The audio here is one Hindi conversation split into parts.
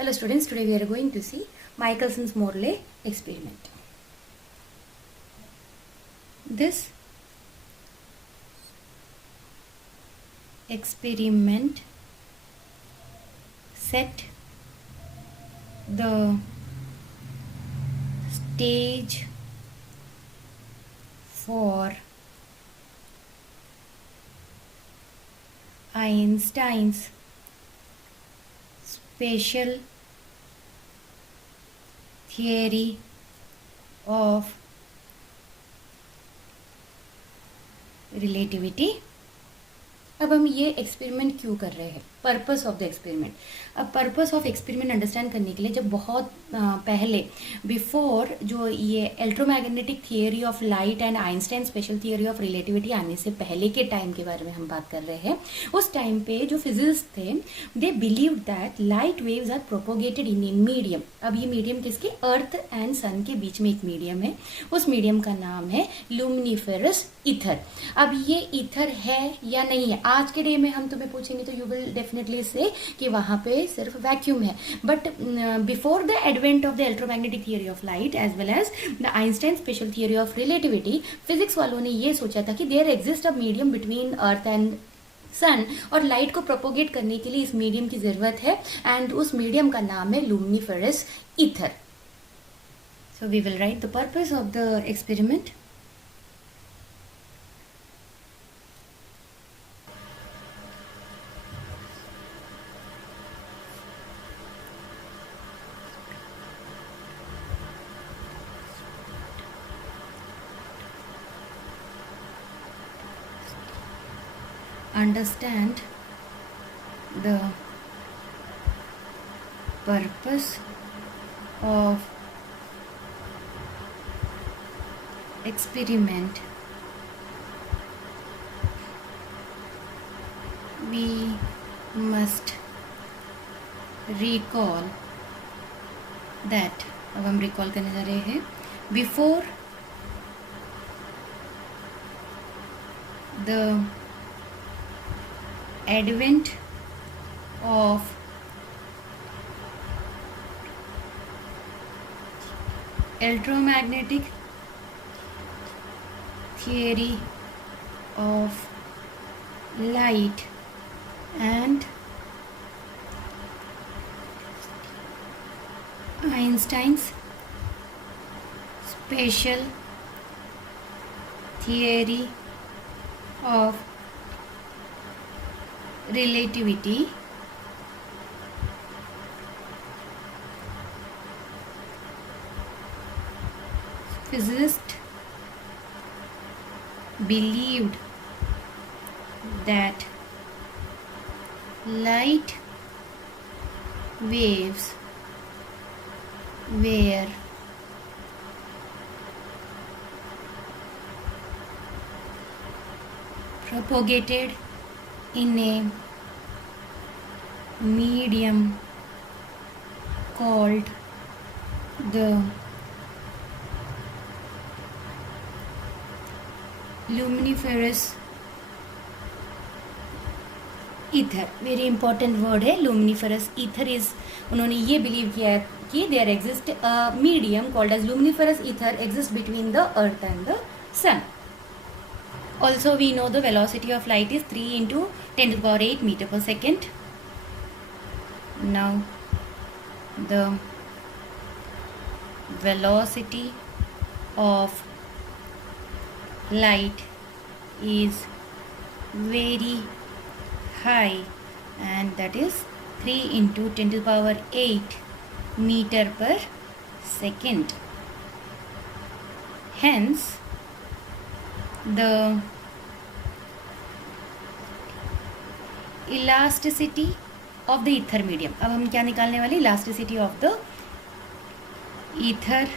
Hello students, today we are going to see Michelson-Morley experiment. This experiment set the stage for Einstein's special theory of relativity. अब हम ये एक्सपेरिमेंट क्यों कर रहे हैं, पर्पस ऑफ द एक्सपेरिमेंट. अब पर्पस ऑफ एक्सपेरिमेंट अंडरस्टैंड करने के लिए जब बहुत पहले बिफोर जो ये electromagnetic theory of light and Einstein special theory of relativity आने से पहले के टाइम के बारे में हम बात कर रहे हैं. उस टाइम पे जो फिजिसिस्ट थे they believe that light waves are propogated in a medium. अब ये मीडियम किसके, अर्थ एंड सन के बीच में एक मीडियम है. उस मीडियम का नाम है लुमिनिफेरस ईथर. अब ये ईथर है या नहीं है, आज के डे में हम तुम्हें पूछेंगे तो यू विल डेफिनेटली से कि वहां पे सिर्फ वैक्यूम है. But before the advent of the electromagnetic theory of light as well as the Einstein special theory of relativity, physics वालों ने ये सोचा था कि there exist a medium between earth and sun, और लाइट को प्रोपोगेट करने के लिए इस मीडियम की जरूरत है एंड उस मीडियम का नाम है luminiferous ether. So we will write the purpose of the experiment. Understand the purpose of experiment. We must recall that, अब हम रिकॉल करने जा रहे हैं, before the advent of electromagnetic theory of light and Einstein's special theory of relativity, physicists believed that light waves were propagated in a medium called the luminiferous ether. Very important word है luminiferous ether. इज उन्होंने ये बिलीव किया है कि there exist a medium called as luminiferous ether exist between the earth and the sun. Also we know the velocity of light is 3 into 10 to the power 8 meter per second. Now the velocity of light is very high, and that is 3 into 10 to the power 8 meter per second. Hence the elasticity of the ether medium. अब हम क्या निकालने वाले, elasticity of the ether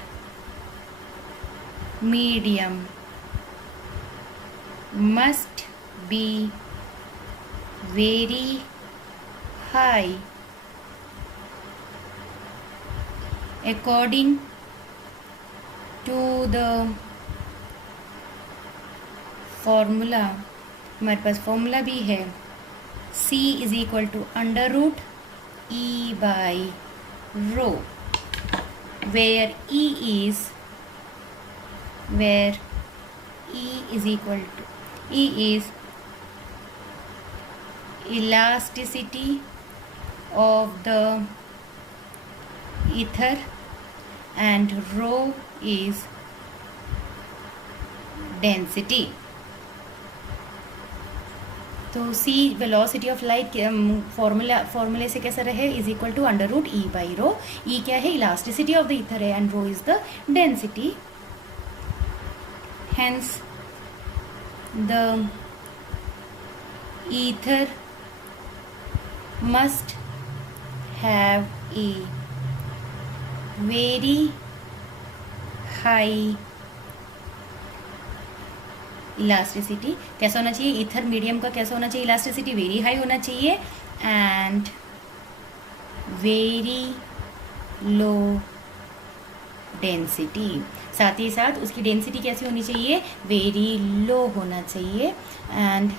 medium must be very high according to the formula. हमारे पास फॉर्मूला भी है, C is equal to under root E by rho, where E is elasticity of the ether and rho is density. तो सी वेलोसिटी ऑफ लाइट फॉर्मूले से कैसा रहे, is equal to under root E by rho. E क्या है, इलास्टिसिटी ऑफ द ईथर है, and rho is the density. Hence the ether must have a very high elasticity. कैसा होना चाहिए, ईथर मीडियम का कैसा होना चाहिए, इलास्टिसिटी वेरी हाई होना चाहिए एंड वेरी लो डेंसिटी. साथ ही साथ उसकी डेंसिटी कैसी होनी चाहिए, वेरी लो होना चाहिए एंड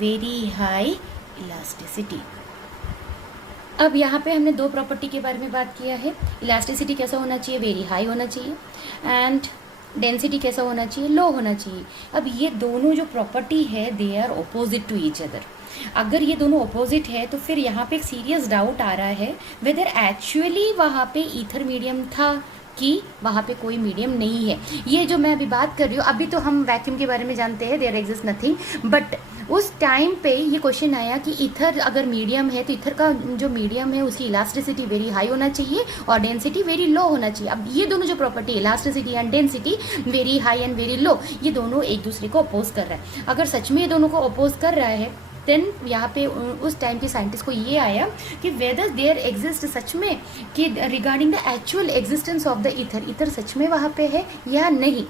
वेरी हाई इलास्टिसिटी. अब यहाँ पे हमने दो प्रॉपर्टी के बारे में बात किया है. इलास्टिसिटी कैसा होना चाहिए, वेरी हाई होना चाहिए, एंड डेंसिटी कैसा होना चाहिए, लो होना चाहिए. अब ये दोनों जो प्रॉपर्टी है they are opposite to each other. अगर ये दोनों ऑपोजिट है तो फिर यहाँ पे एक सीरियस डाउट आ रहा है वेदर एक्चुअली वहाँ पे ईथर मीडियम था कि वहाँ पे कोई मीडियम नहीं है. ये जो मैं अभी बात कर रही हूँ, अभी तो हम वैक्यूम के बारे में जानते हैं, देयर एग्जिस्ट नथिंग, बट उस टाइम पे ये क्वेश्चन आया कि ईथर अगर मीडियम है तो ईथर का जो मीडियम है उसकी इलास्टिसिटी वेरी हाई होना चाहिए और डेंसिटी वेरी लो होना चाहिए. अब ये दोनों जो property elasticity and density very high and very low, ये दोनों एक दूसरे को अपोज कर रहा है. अगर सच में ये दोनों को अपोज कर रहा है देन यहाँ पे उस टाइम के साइंटिस्ट को ये आया कि वेदर देयर एग्जिस्ट सच में कि regarding the actual existence of the ether, ether सच में वहाँ पे है या नहीं.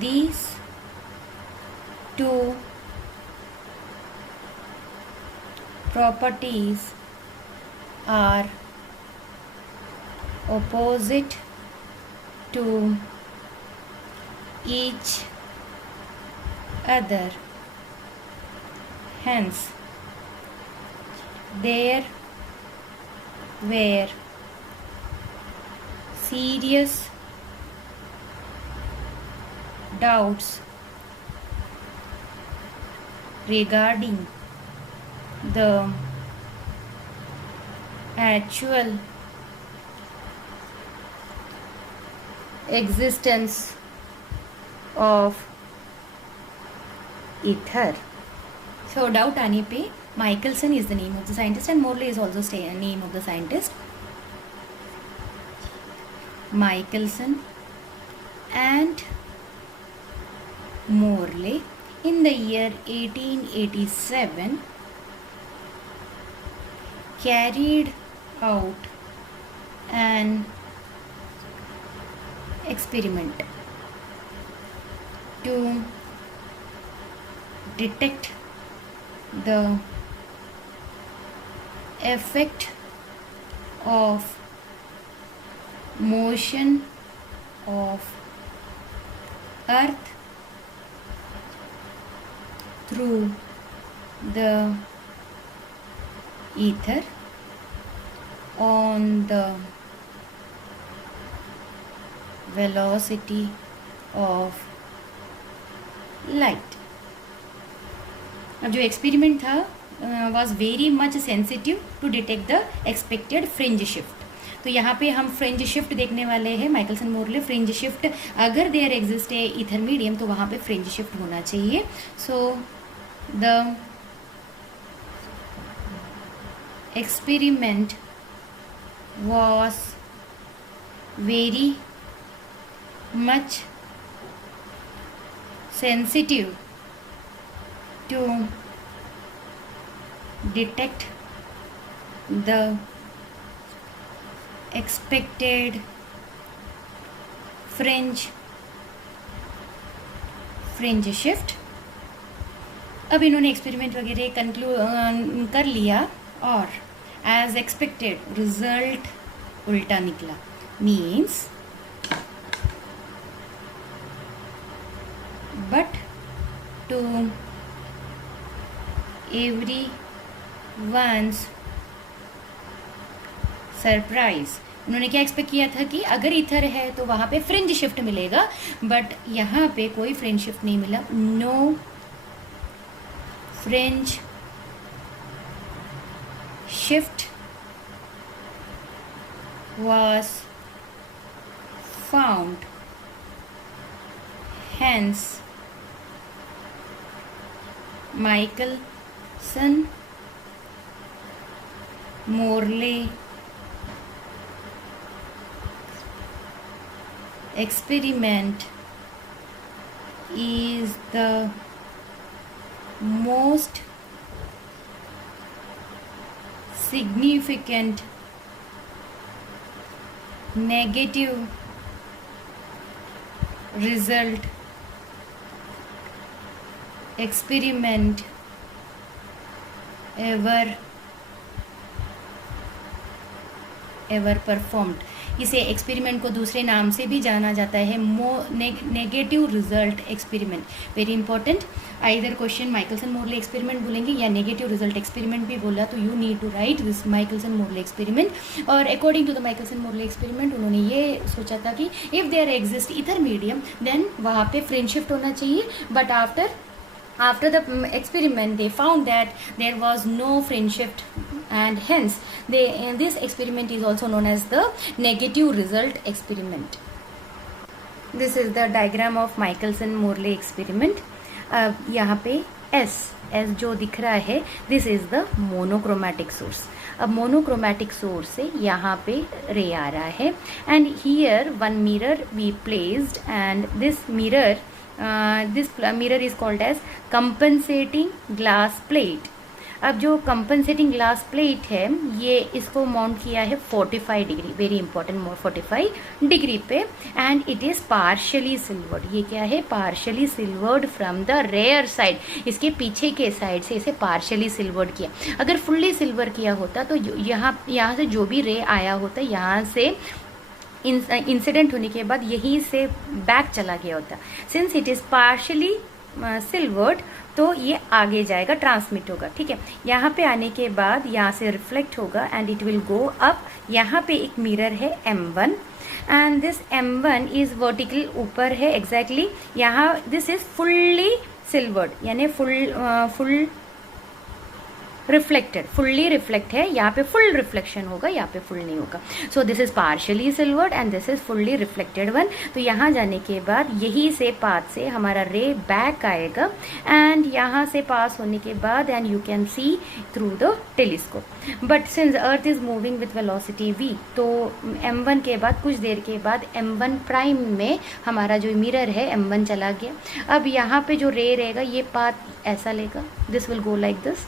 These two properties are opposite to each other. Hence, there were serious doubts regarding the actual existence of ether. So doubt आने पे Michelson is the name of the scientist and Morley is also name of the scientist. Michelson and Morley in the year 1887 carried out an experiment to detect the effect of motion of earth through the ether on the velocity of light. अब जो एक्सपेरिमेंट था was very much sensitive to detect the expected fringe shift. तो यहाँ पे हम फ्रिंज शिफ्ट देखने वाले हैं. माइकलसन मोरले फ्रिंज शिफ्ट, अगर देयर एग्जिस्ट है ईथर मीडियम तो वहाँ पे फ्रिंज शिफ्ट होना चाहिए. So the experiment was very much sensitive to detect the expected fringe shift. अब इन्होंने एक्सपेरिमेंट वगैरह कंक्लूड कर लिया और एज एक्सपेक्टेड रिजल्ट उल्टा निकला. Means but to everyone's surprise. उन्होंने क्या एक्सपेक्ट किया था कि अगर ईथर है तो वहाँ पे फ्रिंज शिफ्ट मिलेगा, बट यहाँ पे कोई फ्रिंज शिफ्ट नहीं मिला। No fringe shift was found, hence Michelson Morley experiment is the most significant negative result experiment ever performed। इसे एक्सपेरिमेंट को दूसरे नाम से भी जाना जाता है, negative result experiment. Very important, either question Michelson Morley experiment बोलेंगे या नेगेटिव रिजल्ट एक्सपेरिमेंट भी बोला, तो you need to write this Michelson Morley experiment. और according to the Michelson Morley experiment उन्होंने ये सोचा था कि if there exist ether medium then वहाँ पे फ्रिंज शिफ्ट होना चाहिए, but after the experiment they found that there was no fringe shift, and hence this experiment is also known as the negative result experiment। this is the diagram of Michelson Morley experiment। यहाँ पे S जो दिख रहा है, this is the monochromatic source। अब मोनोक्रोमैटिक सोर्स से यहाँ पे रे आ रहा है, and here one mirror we placed, and this mirror is called as compensating glass plate। अब जो compensating glass plate है ये इसको माउंट किया है 45 डिग्री, वेरी इंपॉर्टेंट, 45 डिग्री पे, and it is partially silvered. ये क्या है? Partially silvered from the rear side, इसके पीछे के साइड से इसे पार्शली सिल्वर्ड किया। अगर फुल्ली सिल्वर किया होता तो यहाँ से जो भी रे आया होता यहाँ से इंसिडेंट होने के बाद यहीं से बैक चला गया होता। Since it is partially silvered तो ये आगे जाएगा, ट्रांसमिट होगा, ठीक है। यहाँ पे आने के बाद यहाँ से रिफ्लेक्ट होगा and it will go up. यहाँ पे एक मिरर है M1 and this M1 is vertical ऊपर है एग्जैक्टली यहाँ। दिस इज़ फुल्ली सिल्वर्ड यानी फुल रिफ्लेक्टेड, फुल्ली रिफ्लेक्ट है, यहाँ पे फुल रिफ्लेक्शन होगा, यहाँ पे फुल नहीं होगा। सो this is partially silvered and this is fully reflected one. तो यहाँ जाने के बाद यही से पाथ से हमारा रे बैक आएगा, एंड यहाँ से पास होने के बाद and you can see through the telescope. But since earth is moving with velocity v, तो M1 के बाद कुछ देर के बाद M1 प्राइम में हमारा जो मिरर है M1 चला गया। अब यहाँ पे जो रे रहेगा ये पाथ ऐसा लेगा, this will go like this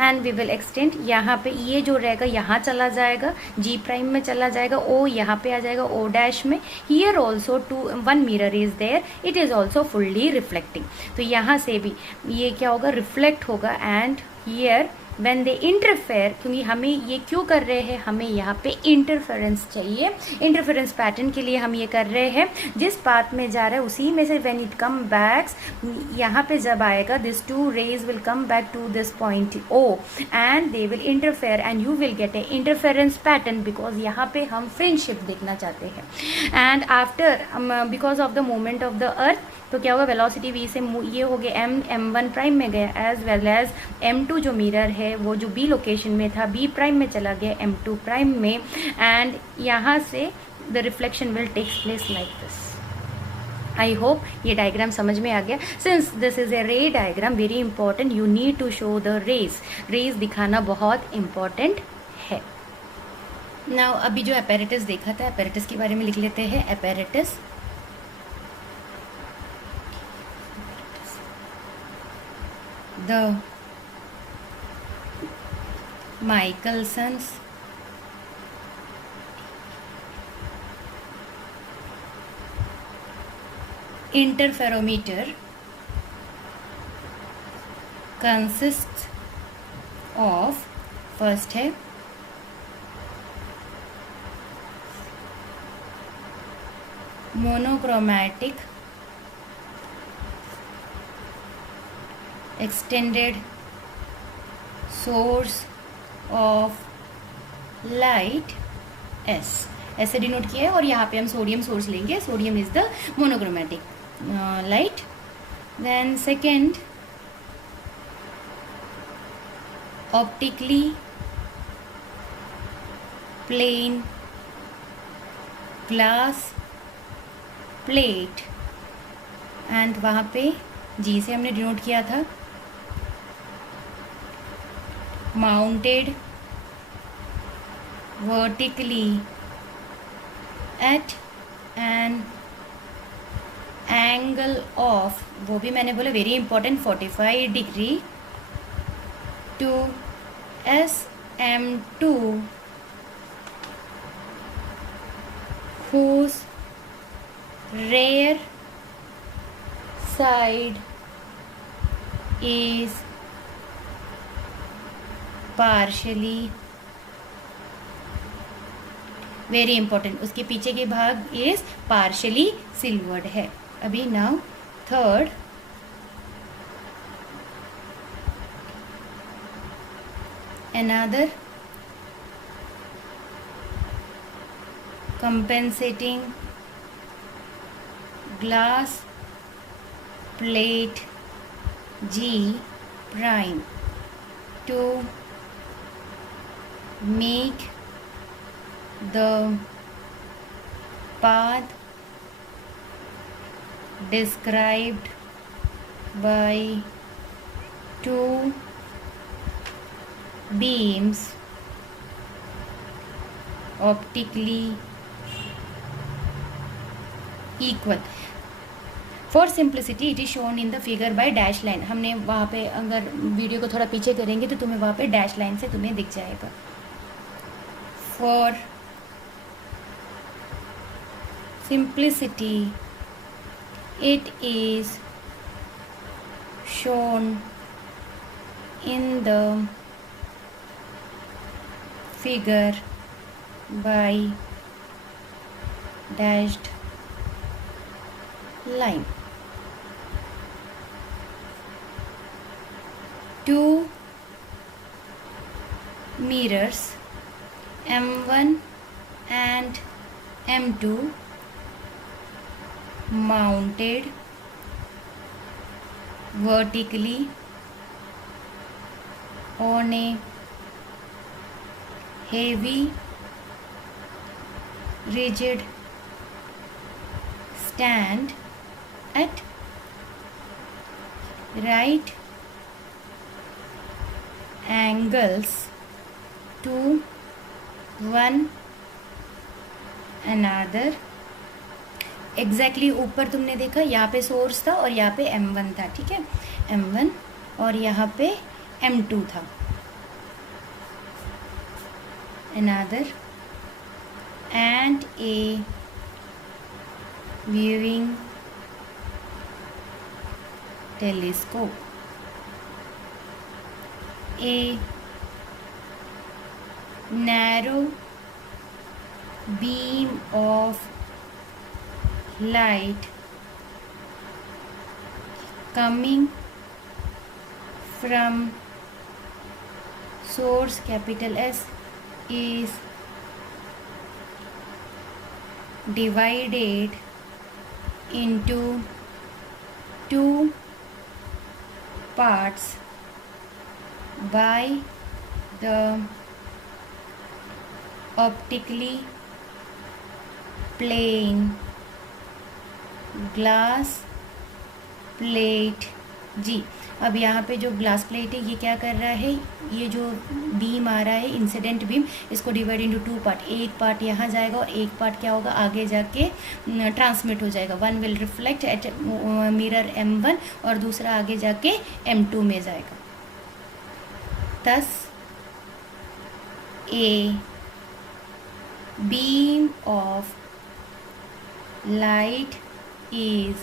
and we will extend. यहाँ पे ये जो रहेगा यहाँ चला जाएगा, G प्राइम में चला जाएगा, O यहाँ पे आ जाएगा O डैश में। Here also one mirror is there, it is also fully reflecting. तो यहाँ से भी ये क्या होगा? रिफ्लेक्ट होगा, and here when they interfere, क्योंकि हमें ये क्यों कर रहे हैं, हमें यहाँ पे इंटरफेरेंस चाहिए। इंटरफेरेंस पैटर्न के लिए हम ये कर रहे हैं, जिस पाथ में जा रहा है उसी में से व्हेन इट कम बैक्स, यहाँ पे जब आएगा this two rays will come back to this point O and they will interfere and you will get a interference pattern, because यहाँ पे हम फ्रिंडशिप देखना चाहते हैं। And after because of the movement of the earth, तो क्या होगा? वेलोसिटी v से ये हो गया M1 प्राइम में गया, एज वेल एज M2 जो मिरर है वो जो B लोकेशन में था B प्राइम में चला गया M2 प्राइम में, एंड यहाँ से the reflection will take place like this. I hope ये डायग्राम समझ में आ गया। Since this is a ray diagram, very important, you need to show the rays दिखाना बहुत इम्पॉर्टेंट है। नाउ अभी जो apparatus देखा था, apparatus के बारे में लिख लेते हैं। apparatus the Michelson's interferometer consists of, first है monochromatic extended source of light S, ऐसे डिनोट किया है। और यहाँ पे हम सोडियम सोर्स लेंगे, sodium is the monochromatic light. Then second, optically plane glass plate, and वहाँ पे जी से हमने डिनोट किया था, mounted vertically at an angle of, वो भी मैंने बोला very important, 45 degree to SM2 whose rear side is partially, very important, उसके पीछे के भाग इज पार्शली सिल्वर्ड है। अभी now third, another compensating glass plate G prime to make the path described by two beams optically equal. For simplicity it is shown in the figure by dash line. हमने वहाँ पे अगर वीडियो को थोड़ा पीछे करेंगे तो तुम्हें वहाँ पे डैश लाइन से तुम्हें दिख जाएगा। For simplicity it is shown in the figure by dashed line. Two mirrors M1 and M2 mounted vertically on a heavy rigid stand at right angles to one another. Exactly ऊपर तुमने देखा यहाँ पे सोर्स था और यहाँ पे M1 था, ठीक है, M1 और यहाँ पे M2 था। Another and a viewing telescope, a narrow beam of light coming from source capital S is divided into two parts by the optically plane glass plate G। अब यहाँ पे जो ग्लास प्लेट है ये क्या कर रहा है, ये जो बीम आ रहा है इंसिडेंट बीम, इसको डिवाइड इनटू टू पार्ट, एक पार्ट यहाँ जाएगा और एक पार्ट क्या होगा आगे जाके ट्रांसमिट हो जाएगा। One will reflect at mirror M1 और दूसरा आगे जाके M2 में जाएगा। thus a beam of light is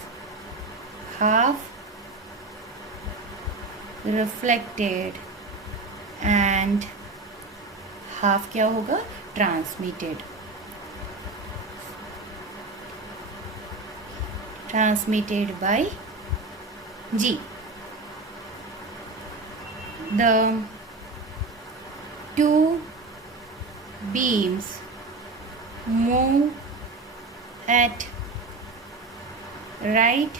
half reflected and half क्या होगा transmitted by G. The two beams move at right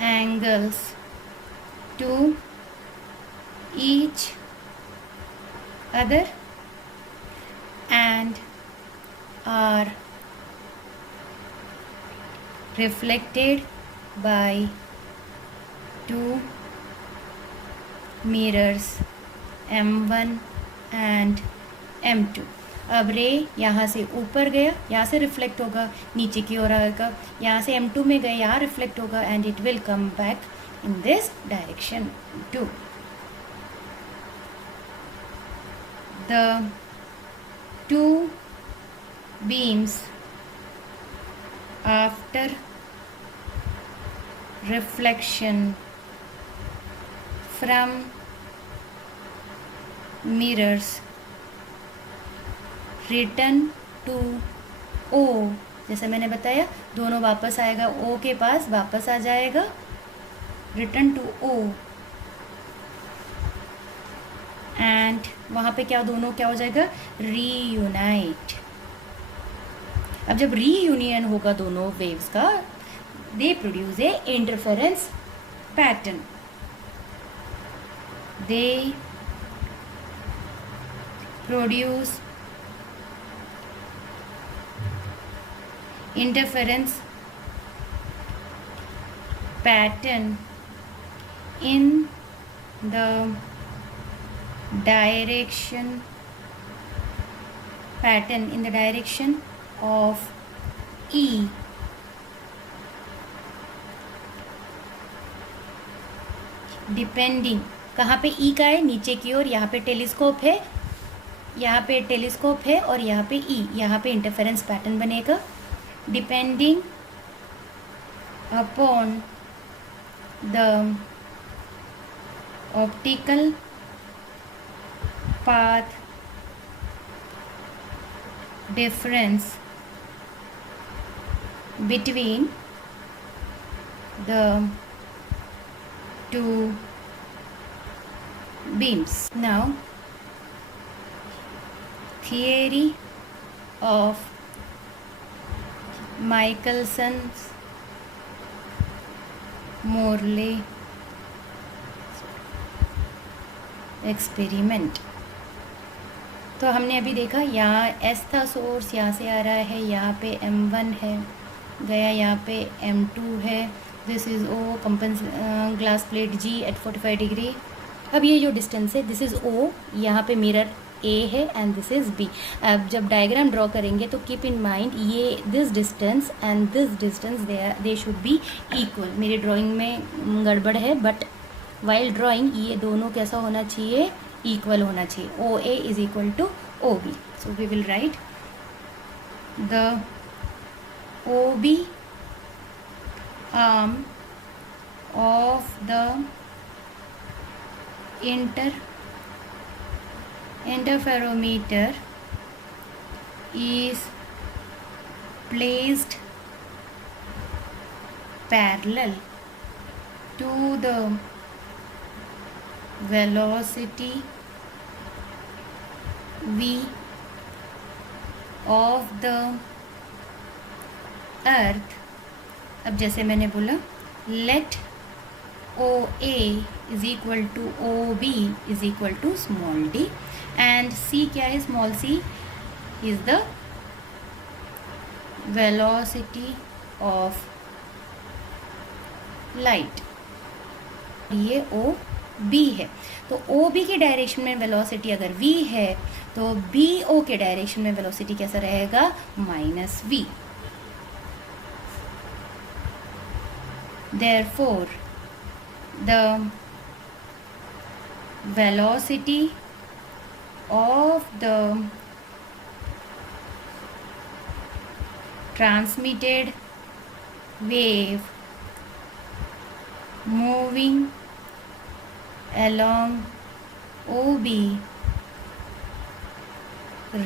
angles to each other and are reflected by two mirrors M1 and M2। अब रे यहाँ से ऊपर गया, यहाँ से रिफ्लेक्ट होगा, नीचे की ओर आएगा, यहाँ से M2 में गए, यहाँ रिफ्लेक्ट होगा and it will come back in this direction to. The two beams after reflection from mirrors return to O। जैसे मैंने बताया दोनों वापस आएगा, O के पास वापस आ जाएगा, रिटर्न टू O एंड वहाँ पे क्या दोनों क्या हो जाएगा, रीयूनाइट। अब जब रीयूनियन होगा दोनों वेव्स का, they produce a interference pattern. They produce interference pattern in the direction of E। Depending कहाँ पे E का है, नीचे की ओर, यहाँ पे टेलीस्कोप है, यहाँ पे टेलीस्कोप है और यहाँ पे E, यहाँ पे इंटरफेरेंस पैटर्न बनेगा। Depending upon the optical path difference between the two beams। Now, theory of Michelson's Morley experiment. तो हमने अभी देखा यहाँ एस था सोर्स, यहाँ से आ रहा है, यहाँ पे M1 है, गया यहाँ पे M2 है, this is O glass plate G at 45 degree. अब ये जो डिस्टेंस है दिस इज़ O, यहाँ पे मिरर A है एंड दिस इज़ B। अब जब डायग्राम ड्रॉ करेंगे तो कीप इन माइंड ये this distance and this distance they should be equal. मेरी ड्राइंग में गड़बड़ है बट वाइल ड्राइंग ये दोनों कैसा होना चाहिए, इक्वल होना चाहिए। OA is equal to OB। So we will write the OB arm of the interferometer is placed parallel to the velocity v of the earth। अब जैसे मैंने बोला let OA is equal to OB is equal to small d and C क्या है, small c is the velocity of light। ये OB है तो OB के डायरेक्शन में वेलोसिटी अगर V है तो BO के डायरेक्शन में वेलोसिटी कैसा रहेगा, -v। Therefore, the velocity of the transmitted wave moving along OB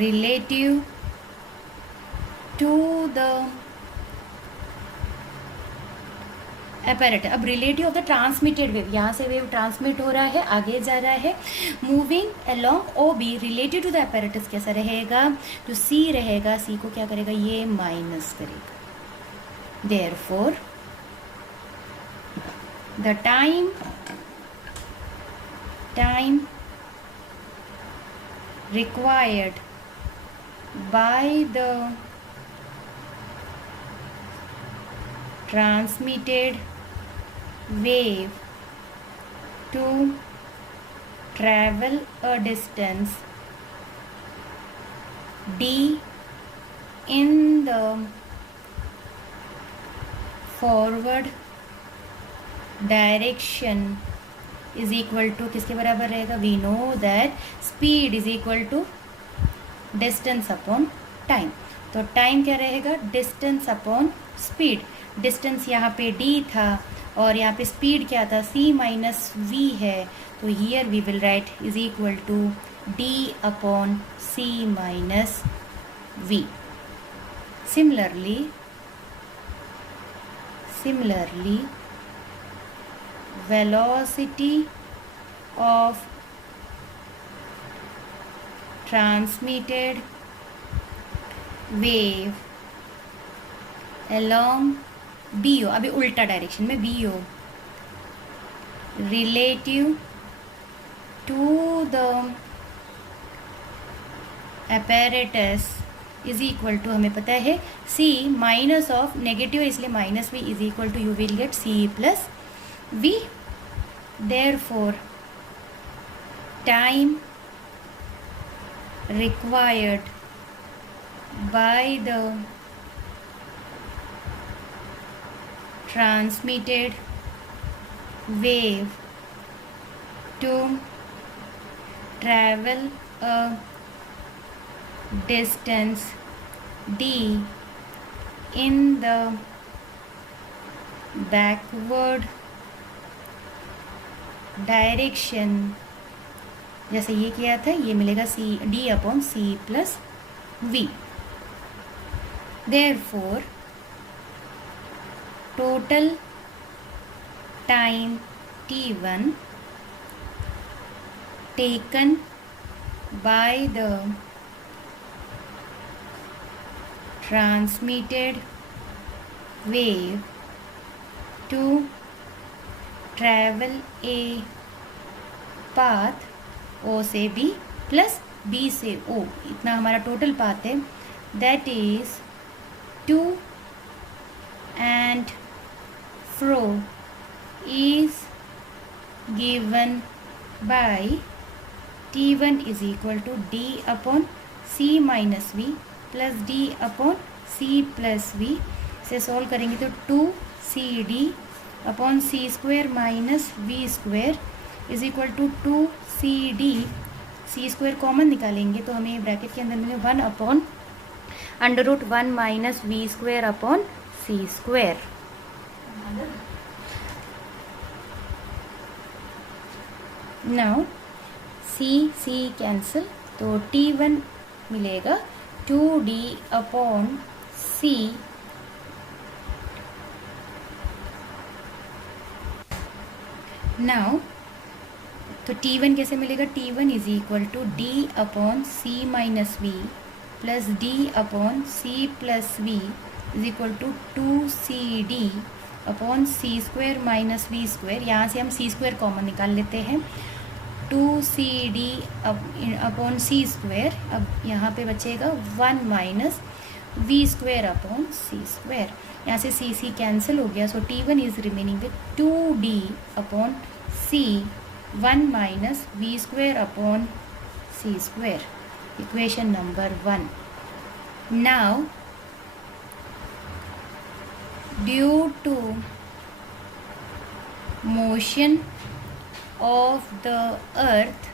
relative to the apparatus. अब relative of the transmitted wave, यहाँ से वेव ट्रांसमिट हो रहा है, आगे जा रहा है, moving along O B, related to the apparatus कैसा रहेगा, जो सी रहेगा, सी को क्या करेगा, ये माइनस करेगा. Therefore the time required by the transmitted wave to travel a distance d in the forward direction is equal to किसके बराबर रहेगा, we know that speed is equal to distance upon time. तो टाइम क्या रहेगा, डिस्टेंस अपॉन स्पीड. डिस्टेंस यहाँ पे d था और यहाँ पे स्पीड क्या था, c माइनस v है. तो here we will write is equal to d upon c minus v. Similarly velocity of transmitted wave along BO, अभी उल्टा डायरेक्शन में BO, relative to the apparatus is equal to, हमें पता है C माइनस ऑफ नेगेटिव है इसलिए minus V is equal to, you will get C plus V. Therefore time required by the transmitted wave to travel a distance d in the backward direction, जैसे ये किया था, ये मिलेगा c d upon C plus v. Therefore total time t1 taken by the transmitted wave to travel a path O से बी प्लस बी से ओ, इतना हमारा टोटल पाथ है. That is to and fro is given by t1 is equal to D upon C minus we plus D upon C plus v. से सॉल्व करेंगे तो 2cd upon C square minus V square is equal to 2cd. C square common निकालेंगे तो हमें ब्रैकेट के अंदर मिले 1 upon under root 1 minus V square upon C square. Now C cancel, तो t1 मिलेगा 2d अपॉन सी. नाउ तो t1 कैसे मिलेगा, t1 is equal to D upon C minus we plus D upon C plus V is equal to 2cd upon C square minus V square. यहाँ से हम सी स्क्वेयर कॉमन निकाल लेते हैं, 2cd अपॉन सी स्क्वेयर. अब यहाँ पे बचेगा 1 minus V square upon C square. यहाँ से सी कैंसिल हो गया. So t1 is remaining with 2d upon C 1 minus V square upon C square. Equation number 1. Now due to motion of the earth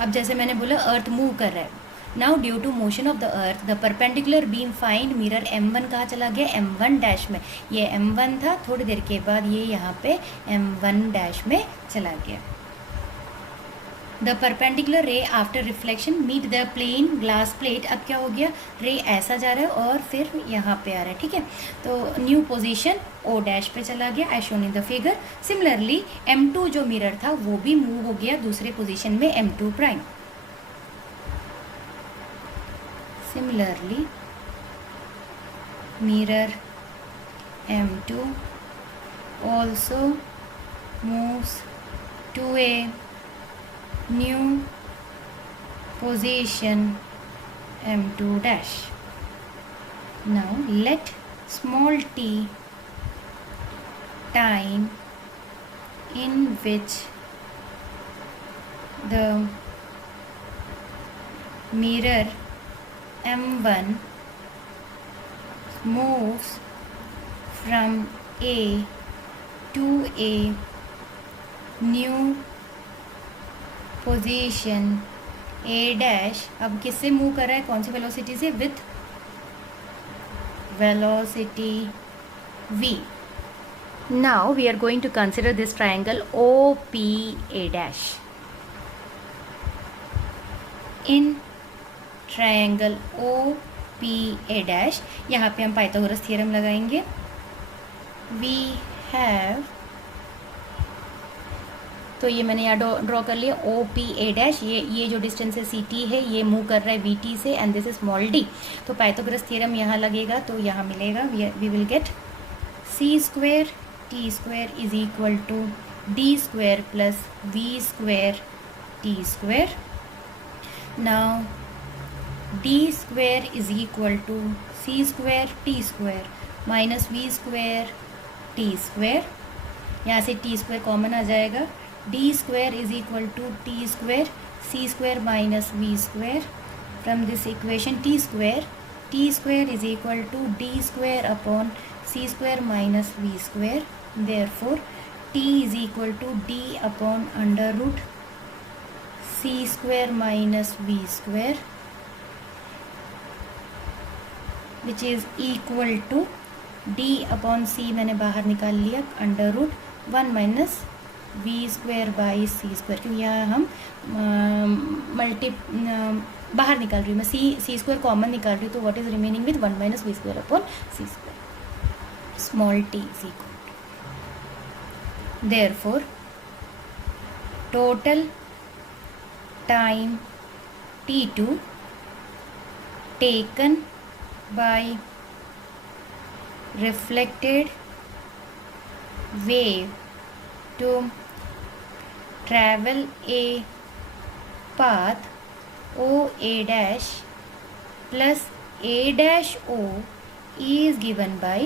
अब जैसे मैंने बोला अर्थ मूव कर रहा है. Now due to motion of the earth the perpendicular beam find mirror m1 कहाँ चला गया, m1 डैश में. ये m1 था, थोड़ी देर के बाद ये यहाँ पे m1 डैश में चला गया. The perpendicular ray after reflection meet the plane glass plate. अब क्या हो गया, रे ऐसा जा रहा है और फिर यहाँ पे आ रहा है, ठीक है। तो न्यू पोजीशन ओ डैश पे चला गया as shown in the figure. Similarly M2 जो मिरर था वो भी मूव हो गया दूसरे पोजीशन में M2 prime. Similarly mirror M2 also moves to a new position M2 dash. Now let small t time in which the mirror M1 moves from A to a new position A dash। अब किससे मूव कर रहा है, कौन सी वेलोसिटी से, with velocity v। Now we are going to consider this triangle OPA dash। In triangle OPA dash यहाँ पे हम पाइथागोरस थ्योरम लगाएंगे। वी हैव, तो ये मैंने यहाँ ड्रॉ कर लिया OPA dash। ये जो डिस्टेंस है CT है, ये मूव कर रहा है VT से, and this is small d। तो पाइथागोरस थ्योरम यहाँ लगेगा, तो यहाँ मिलेगा we will get C square T square is equal to D square plus V square T square. Now D square is equal to C square T square minus V square T square. यहाँ से T स्क्वेयर कॉमन आ जाएगा। D square is equal to T square C square minus V square. From this equation T square is equal to D square upon C square minus V square. Therefore T is equal to D upon under root C square minus V square, which is equal to D upon C मैंने बाहर निकाल लिया, under root 1 minus V square by C square, क्योंकि यहाँ हम बाहर निकाल रही हूँ मैं, C स्क्वेयर कॉमन निकाल रही हूँ, तो what is remaining with 1 minus V square upon C square. Small t is equal to, therefore total time T2 taken by reflected wave to travel a path OA dash plus A dash O is given by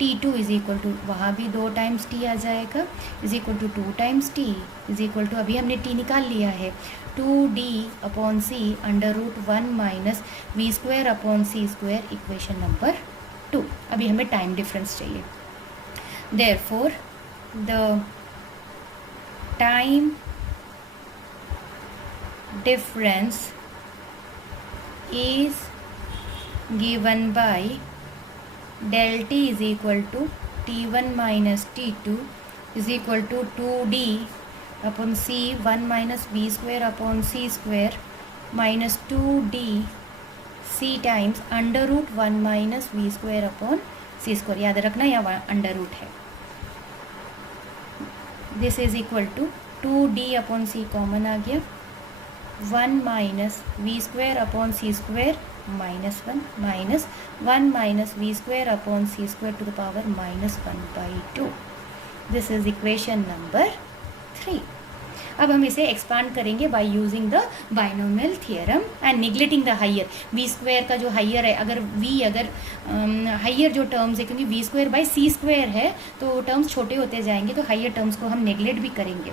T2 is equal to, वहाँ भी 2 टाइम्स T आ जाएगा, is equal to 2 times T is equal to, अभी हमने T निकाल लिया है, 2D upon C under root 1 minus V square upon C square, equation number 2। अभी हमें टाइम डिफरेंस चाहिए। Therefore the time difference is given by del t is equal to T1 minus T2 is equal to 2D upon C 1 minus V square upon C square minus 2D C times under root 1 minus V square upon C square। याद रखना यहाँ अंडर रूट है। This is equal to 2D upon C common आ गया, 1 minus V square upon C square minus 1 minus 1 minus V square upon C square to the power minus 1/2। This is equation number 3। अब हम इसे एक्सपांड करेंगे by using the binomial theorem and neglecting the higher. V square का जो हाइयर है, अगर हाइयर जो टर्म्स है, क्योंकि V square by C square है तो टर्म्स छोटे होते जाएंगे, तो हाइयर टर्म्स को हम नेगलेक्ट भी करेंगे।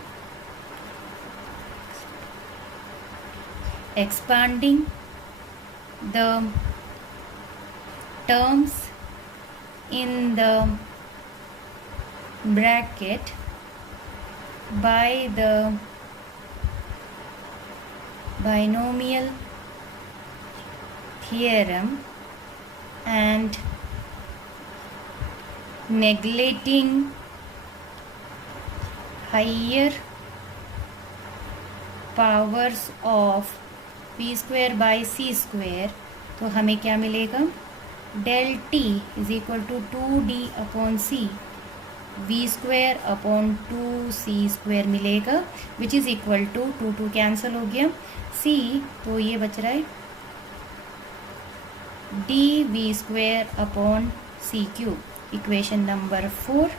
Expanding the terms in the bracket by the binomial theorem and neglecting higher powers of v square by c square, तो हमें क्या मिलेगा, del t is equal to 2d/c v square upon 2c square मिलेगा, which is equal to 2 cancel हो गया, c तो ये बच रहा है d v square upon C cube, equation number 4.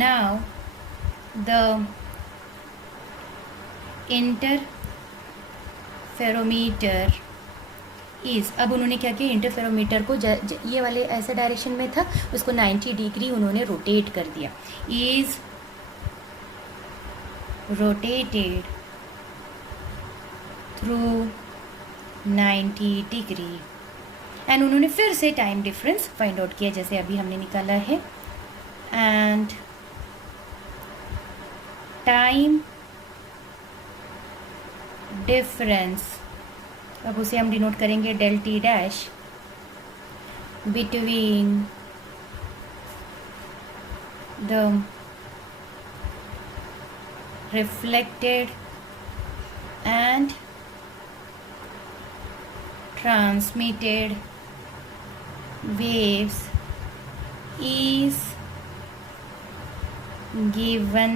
Now the interferometer is, अब उन्होंने क्या किया, इंटरफेरोमीटर को ये वाले ऐसे डायरेक्शन में था, उसको 90 डिग्री उन्होंने रोटेट कर दिया, is rotated through 90 degree, and उन्होंने फिर से टाइम डिफरेंस फाइंड आउट किया जैसे अभी हमने निकाला है, एंड टाइम डिफरेंस, अब उसे हम डिनोट करेंगे del t dash between the reflected and transmitted waves is given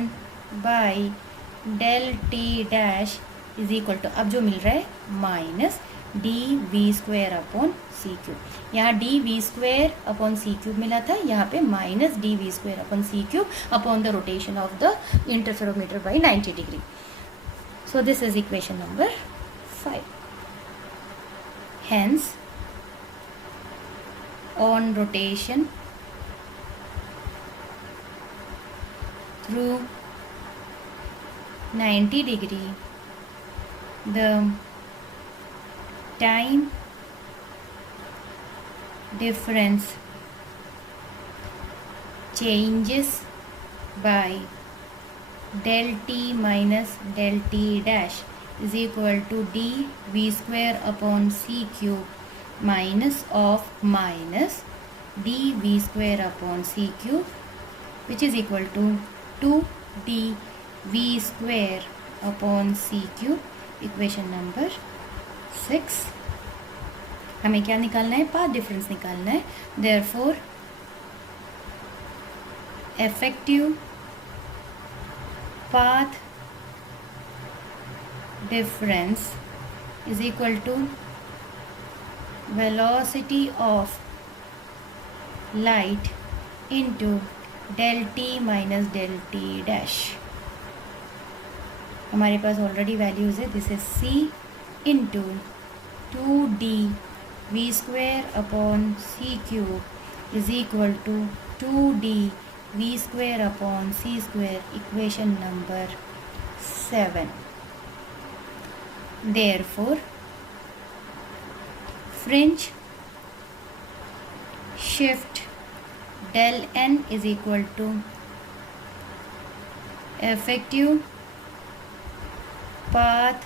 by del t dash is equal to, अब जो मिल रहा है minus d v square upon सी क्यूब, यहाँ डी वी स्क्वायर अपॉन सी क्यूब मिला था, यहाँ पे minus d v square upon C cube upon the rotation of the interferometer by 90 degree. So this is equation number 5. Hence, on rotation through 90 degree, the time difference changes by del t minus del t dash is equal to d v square upon c cube minus of minus d v square upon c cube, which is equal to 2d v square upon c cube, equation number 6. हमें क्या निकालना है, पाथ डिफरेंस निकालना है. Therefore effective path difference is equal to velocity of light into del t minus del t dash. हमारे पास ऑलरेडी वैल्यूज़ है, this is c into 2d v square upon C cube is equal to 2d v square upon C square, equation number 7. Therefore, fringe shift del n is equal to effective path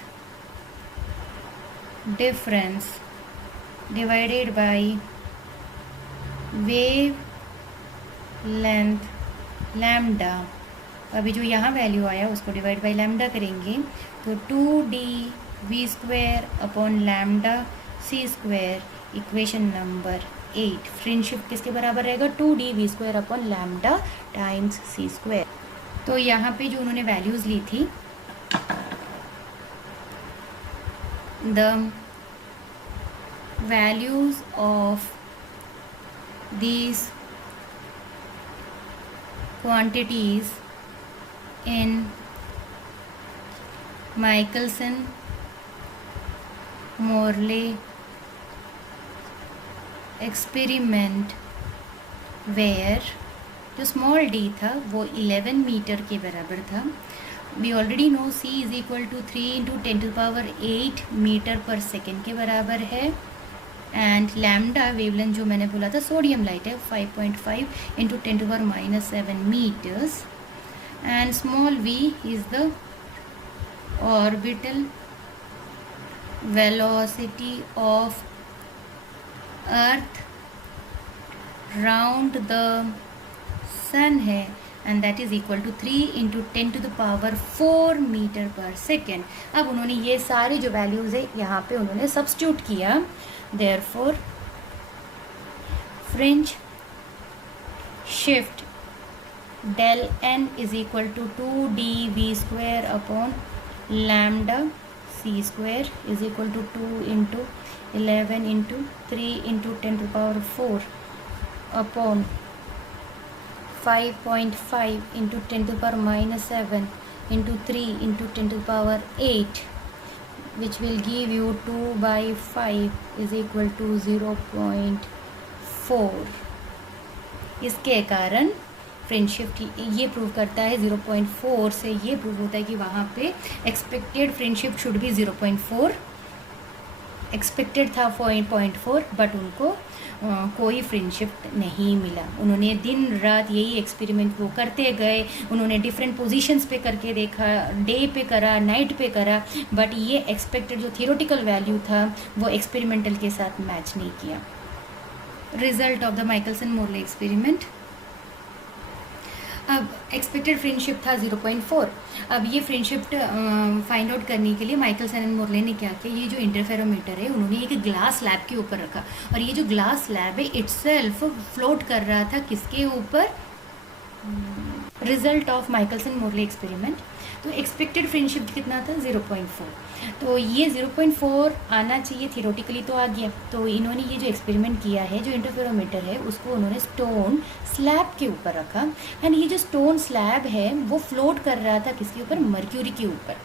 difference divided by wave length lambda. अभी जो यहाँ वैल्यू आया उसको डिवाइड बाई लैम्डा करेंगे तो 2d V square upon lambda C square, equation number 8. Fringe shift किसके बराबर रहेगा, 2d V square upon lambda times C square. तो यहाँ पे जो उन्होंने वैल्यूज़ ली थी, the values of these quantities in Michelson Morley experiment where जो स्मॉल डी था वो 11 मीटर के बराबर था. We already know C is equal to 3 × 10⁸ metre per second के बराबर है, एंड लैम्डा वेवलेंथ जो मैंने बोला था सोडियम लाइट है 5.5 × 10⁻⁷ metres, and small v is the orbital velocity of earth round the sun है, and that is equal to 3 into 10⁴ metre per second. अब उन्होंने ये सारे जो वैल्यूज़ है यहाँ पे उन्होंने सब्स्टिट्यूट किया। Therefore fringe shift del n is equal to 2dv square upon lambda c square is equal to 2 into 11 into 3 into 10⁴ upon 5.5 into 10⁻⁻7 into 3 into 10⁸, which will give you 2/5 is equal to 0.4। इसके कारण फ्रिंज शिफ्ट ये प्रूव करता है 0.4 से ये प्रूव होता है कि वहाँ पे एक्सपेक्टेड फ्रिंज शिफ्ट शुड भी 0.4, एक्सपेक्टेड था 0.4, बट उनको कोई फ्रिंज शिफ्ट नहीं मिला। उन्होंने दिन रात यही एक्सपेरिमेंट वो करते गए, उन्होंने डिफरेंट पोजीशंस पे करके देखा, डे पे करा, नाइट पे करा, बट ये एक्सपेक्टेड जो थियोरेटिकल वैल्यू था वो एक्सपेरिमेंटल के साथ मैच नहीं किया। Result of the Michelson Morley experiment. अब एक्सपेक्टेड फ्रेंडशिप था 0.4। अब ये फ्रेंडशिप फाइंड आउट करने के लिए माइकलसन एंड मोरले ने क्या किया, ये जो इंटरफेरोमीटर है उन्होंने एक ग्लास स्लैब के ऊपर रखा, और ये जो ग्लास स्लैब है इटसेल्फ फ्लोट कर रहा था किसके ऊपर? Result of Michelson Morley experiment. तो एक्सपेक्टेड फ्रेंडशिप कितना था? 0.4। तो ये 0.4 आना चाहिए, थियोरेटिकली तो आ गया। तो इन्होंने ये जो एक्सपेरिमेंट किया है, जो इंटरफेरोमीटर है उसको उन्होंने स्टोन स्लैब के ऊपर रखा, एंड ये जो स्टोन स्लैब है वो फ्लोट कर रहा था किसके ऊपर? मर्क्यूरी के ऊपर।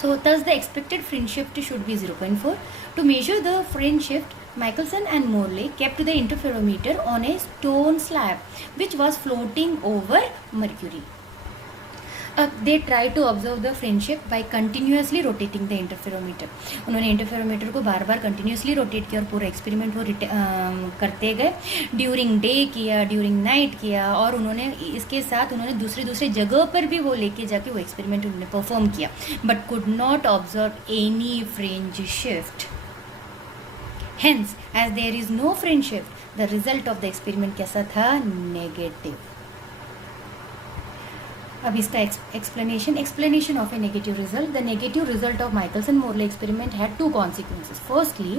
So thus the expected fringe shift should be 0.4. To measure the fringe shift, Michelson and Morley kept the interferometer on a stone slab which was floating over mercury. They tried to observe the fringe shift by continuously rotating the interferometer. उन्होंने इंटरफेरोमीटर को बार बार कंटिन्यूसली रोटेट किया और पूरा एक्सपेरिमेंट वो करते गए। ड्यूरिंग डे किया, ड्यूरिंग नाइट किया, और उन्होंने इसके साथ उन्होंने दूसरे जगह पर भी वो लेके जाके वो एक्सपेरिमेंट उन्होंने परफॉर्म किया, but could not observe any fringe shift. Hence, as there is no fringe shift, the result of the experiment कैसा था? नेगेटिव। अब इसका explanation of a negative result. The negative result of Michelson-Morley experiment had two consequences. Firstly,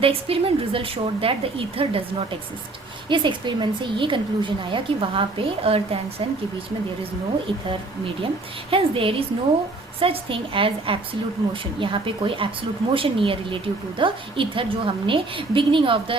the experiment result showed that the ether does not exist. इस एक्सपेरिमेंट से ये कंक्लूजन आया कि वहाँ पे अर्थ एंड सन के बीच में there is no ether medium, hence there is no such thing as absolute motion. यहाँ पे कोई एब्सोल्यूट मोशन नहीं है रिलेटिव टू द ईथर, जो हमने बिगनिंग ऑफ द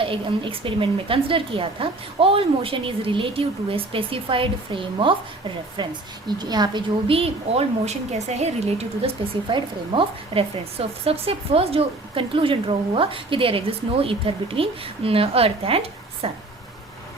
एक्सपेरिमेंट में कंसिडर किया था। All motion is relative to a specified frame of reference. यहाँ पे जो भी ऑल मोशन कैसा है? Relative to the specified frame of reference. So सबसे फर्स्ट जो कंक्लूजन ड्रॉ हुआ कि there exist no ether between earth and sun.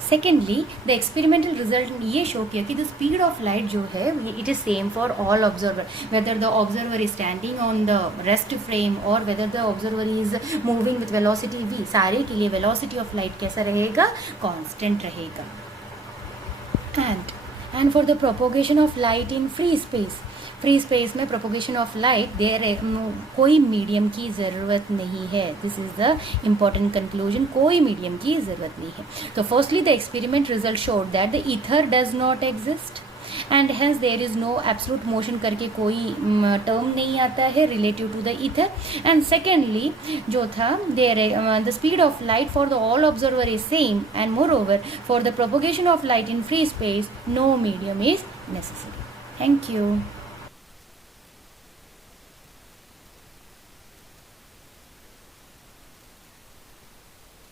Secondly the experimental result ये शो किया कि द स्पीड ऑफ लाइट जो है it is same for all observer, whether the observer is standing on the rest frame और whether the observer is moving with velocity v। सारे के लिए वेलोसिटी ऑफ लाइट कैसा रहेगा? कांस्टेंट रहेगा। And for the propagation of light in free space में प्रोपोगेशन ऑफ लाइट देयर कोई मीडियम की ज़रूरत नहीं है। This is the important conclusion, कोई मीडियम की ज़रूरत नहीं है। तो firstly the experiment result showed that the ether does not exist and hence there is no absolute motion करके कोई टर्म नहीं आता है relative to the ether. And secondly जो था there the speed of light for the all observer is same, and moreover for the propagation of light in free space no medium is necessary. Thank you.